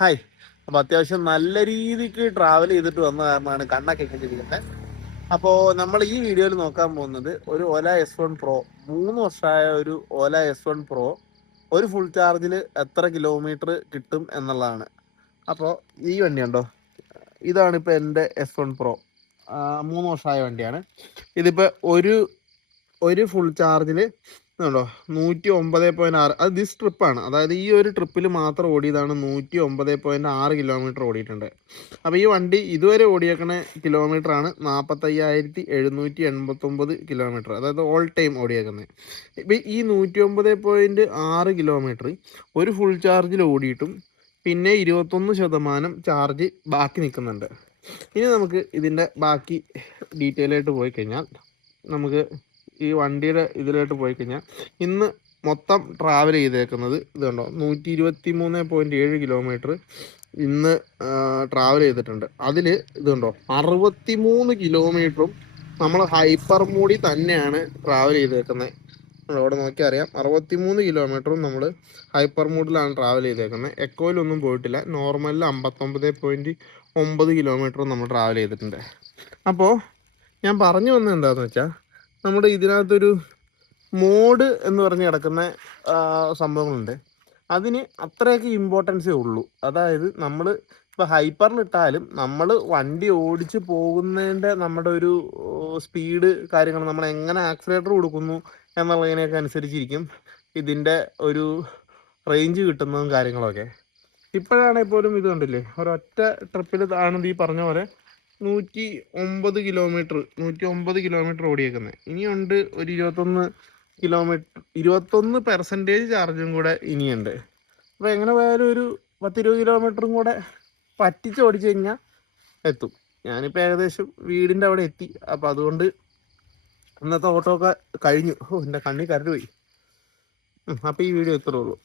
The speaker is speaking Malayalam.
ഹായ്. അപ്പോൾ അത്യാവശ്യം നല്ല രീതിക്ക് ട്രാവൽ ചെയ്തിട്ട് വന്ന കാരണമാണ് കണ്ണൊക്കെ ഇട്ടിരിക്കുന്നത്. അപ്പോൾ നമ്മൾ ഈ വീഡിയോയിൽ നോക്കാൻ പോകുന്നത് ഒരു ഓല S1 Pro 3 വർഷമായ ഒരു ഓല S1 Pro ഒരു ഫുൾ ചാർജിൽ എത്ര കിലോമീറ്റർ കിട്ടും എന്നുള്ളതാണ്. അപ്പോൾ ഈ വണ്ടി ഉണ്ടോ, ഇതാണ് ഇപ്പോൾ എൻ്റെ S1 Pro. 3 വർഷമായ വണ്ടിയാണ്. ഇതിപ്പോൾ ഒരു ഫുൾ ചാർജിൽ ഉണ്ടോ 109.6. അത് ദിസ് ട്രിപ്പാണ്, അതായത് ഈ ഒരു ട്രിപ്പിൽ മാത്രം ഓടിയതാണ് 109.6 കിലോമീറ്റർ ഓടിയിട്ടുണ്ട്. അപ്പോൾ ഈ വണ്ടി ഇതുവരെ ഓടിയേക്കണ കിലോമീറ്ററാണ് 45,789 കിലോമീറ്റർ, അതായത് ഓൾ ടൈം ഓടിയേക്കുന്നത്. ഇപ്പം ഈ 109.6 കിലോമീറ്റർ ഒരു ഫുൾ ചാർജിൽ ഓടിയിട്ടും പിന്നെ 21% ചാർജ് ബാക്കി നിൽക്കുന്നുണ്ട്. ഇനി നമുക്ക് ഇതിൻ്റെ ബാക്കി ഡീറ്റെയിൽ ആയിട്ട് പോയി കഴിഞ്ഞാൽ നമുക്ക് ഈ വണ്ടിയുടെ ഇതിലോട്ട് പോയി കഴിഞ്ഞാൽ ഇന്ന് മൊത്തം ട്രാവൽ ചെയ്തേക്കുന്നത് ഇതുണ്ടോ 123.7 കിലോമീറ്റർ ഇന്ന് ട്രാവൽ ചെയ്തിട്ടുണ്ട്. അതിൽ ഇതുണ്ടോ 63 കിലോമീറ്ററും നമ്മൾ ഹൈപ്പർ മോഡിൽ തന്നെയാണ് ട്രാവൽ ചെയ്തേക്കുന്നത്. അവിടെ നോക്കിയാൽ അറിയാം, 63 കിലോമീറ്ററും നമ്മൾ ഹൈപ്പർ മോഡിലാണ് ട്രാവൽ ചെയ്തേക്കുന്നത്. എക്കോയിലൊന്നും പോയിട്ടില്ല. നോർമലിൽ 59.9 കിലോമീറ്ററും നമ്മൾ ട്രാവൽ ചെയ്തിട്ടുണ്ട്. അപ്പോൾ ഞാൻ പറഞ്ഞു വന്നത് എന്താണെന്ന് വെച്ചാൽ, നമ്മുടെ ഇതിനകത്തൊരു മോഡ് എന്ന് പറഞ്ഞ് കിടക്കുന്ന സംഭവങ്ങളുണ്ട്. അതിന് അത്രയൊക്കെ ഇമ്പോർട്ടൻസേ ഉള്ളൂ. അതായത് നമ്മൾ ഇപ്പോൾ ഹൈപ്പറിലിട്ടാലും നമ്മൾ വണ്ടി ഓടിച്ച് പോകുന്നതിൻ്റെ നമ്മുടെ ഒരു സ്പീഡ് കാര്യങ്ങൾ, നമ്മൾ എങ്ങനെ ആക്സിലേറ്റർ കൊടുക്കുന്നു എന്നുള്ളതിനൊക്കെ അനുസരിച്ചിരിക്കും ഇതിൻ്റെ ഒരു റേഞ്ച് കിട്ടുന്നതും കാര്യങ്ങളൊക്കെ. ഇപ്പോഴാണെങ്കിൽ പോലും ഇത് കണ്ടില്ലേ, ഒരൊറ്റ ട്രിപ്പിൽ ആണെന്ന് ഈ പറഞ്ഞ പോലെ 109 കിലോമീറ്റർ ഓടിയേക്കുന്നത്. ഇനിയുണ്ട് ഒരു 21% ചാർജും കൂടെ ഇനിയുണ്ട്. അപ്പോൾ എങ്ങനെ പോയാലും ഒരു 10-20 കിലോമീറ്ററും കൂടെ പറ്റിച്ച് ഓടിച്ചു കഴിഞ്ഞാൽ എത്തും. ഞാനിപ്പോൾ ഏകദേശം വീടിൻ്റെ അവിടെ എത്തി. അപ്പോൾ അതുകൊണ്ട് ഇന്നത്തെ ഓട്ടോ ഒക്കെ കഴിഞ്ഞു. എൻ്റെ കണ്ണി കരട് പോയി. അപ്പോൾ ഈ വീഡിയോ ഇത്രേ ഉള്ളൂ.